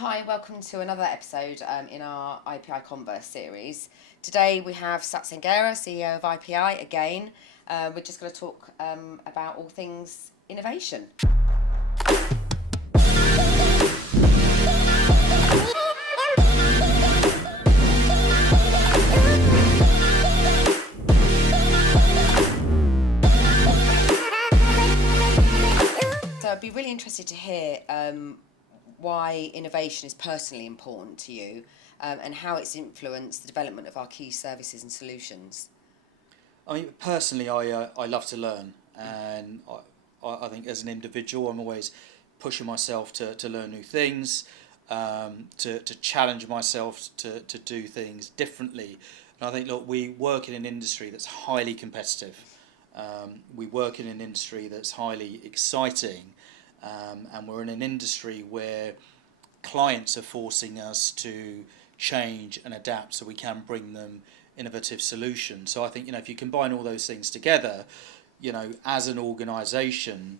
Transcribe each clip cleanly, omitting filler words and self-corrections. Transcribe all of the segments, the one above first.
Hi, welcome to another episode in our IPI Converse series. Today we have Sanghera, CEO of IPI again. We're just going to talk about all things innovation. So I'd be really interested to hear why innovation is personally important to you and how it's influenced the development of our key services and solutions. I mean, personally, I love to learn, and I think as an individual, I'm always pushing myself to learn new things, to challenge myself to do things differently. And I think, look, we work in an industry that's highly competitive. We work in an industry that's highly exciting, and we're in an industry where clients are forcing us to change and adapt so we can bring them innovative solutions. So I think, if you combine all those things together, as an organisation,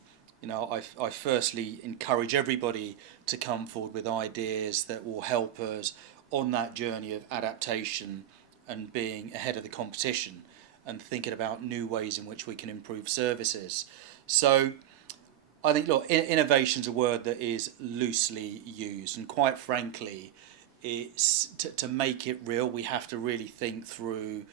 I firstly encourage everybody to come forward with ideas that will help us on that journey of adaptation and being ahead of the competition and thinking about new ways in which we can improve services. So I think, look, innovation's a word that is loosely used, and quite frankly, it's to make it real. We have to really think through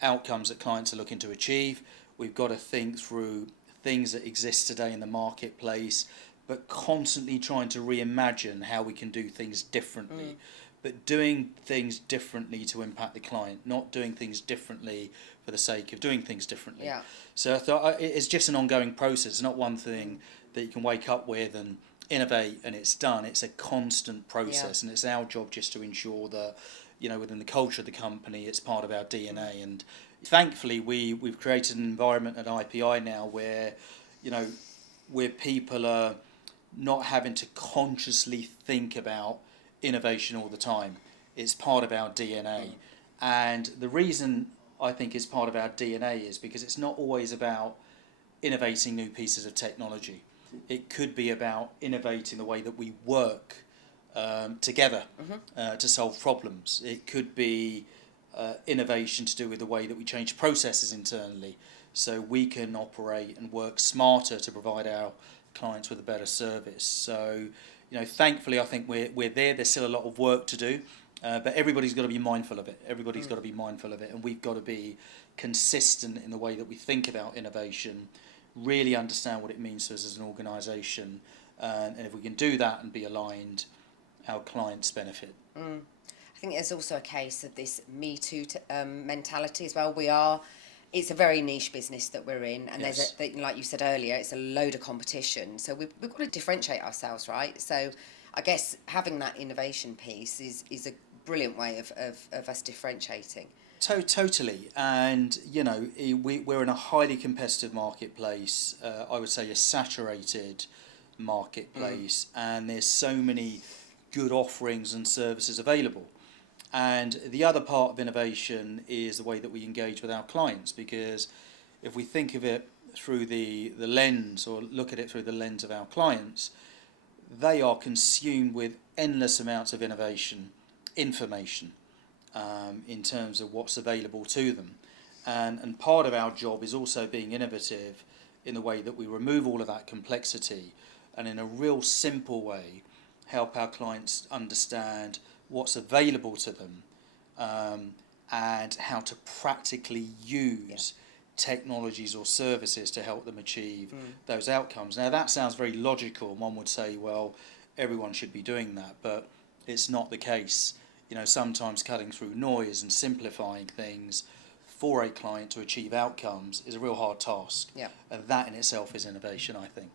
outcomes that clients are looking to achieve. We've got to think through things that exist today in the marketplace, but constantly trying to reimagine how we can do things differently. But doing things differently to impact the client, not doing things differently for the sake of doing things differently. Yeah. So I thought it's just an ongoing process. It's not one thing that you can wake up with and innovate and it's done. It's a constant process, and it's our job just to ensure that, within the culture of the company, it's part of our DNA. And thankfully, we've created an environment at IPI now where, where people are not having to consciously think about innovation all the time. It's part of our DNA. And the reason I think it's part of our DNA is because it's not always about innovating new pieces of technology. It could be about innovating the way that we work together to solve problems. It could be innovation to do with the way that we change processes internally so we can operate and work smarter to provide our clients with a better service. So, thankfully, I think we're there. There's still a lot of work to do, but everybody's got to be mindful of it. Everybody's got to be mindful of it, and we've got to be consistent in the way that we think about innovation, really understand what it means to us as an organisation, and if we can do that and be aligned, our clients benefit. I think there's also a case of this Me Too mentality as well. It's a very niche business that we're in, and Yes. like you said earlier, it's a load of competition. So we've got to differentiate ourselves, right? So I guess having that innovation piece is a brilliant way of us differentiating. Totally, and we're in a highly competitive marketplace. I would say a saturated marketplace, and there's so many good offerings and services available. And the other part of innovation is the way that we engage with our clients, because if we think of it through the lens, or look at it through the lens of our clients, they are consumed with endless amounts of information, in terms of what's available to them. And part of our job is also being innovative in the way that we remove all of that complexity and in a real simple way help our clients understand what's available to them, and how to practically use technologies or services to help them achieve those outcomes. Now that sounds very logical, and one would say, well, everyone should be doing that, but it's not the case. Sometimes cutting through noise and simplifying things for a client to achieve outcomes is a real hard task. Yeah. And that in itself is innovation, I think.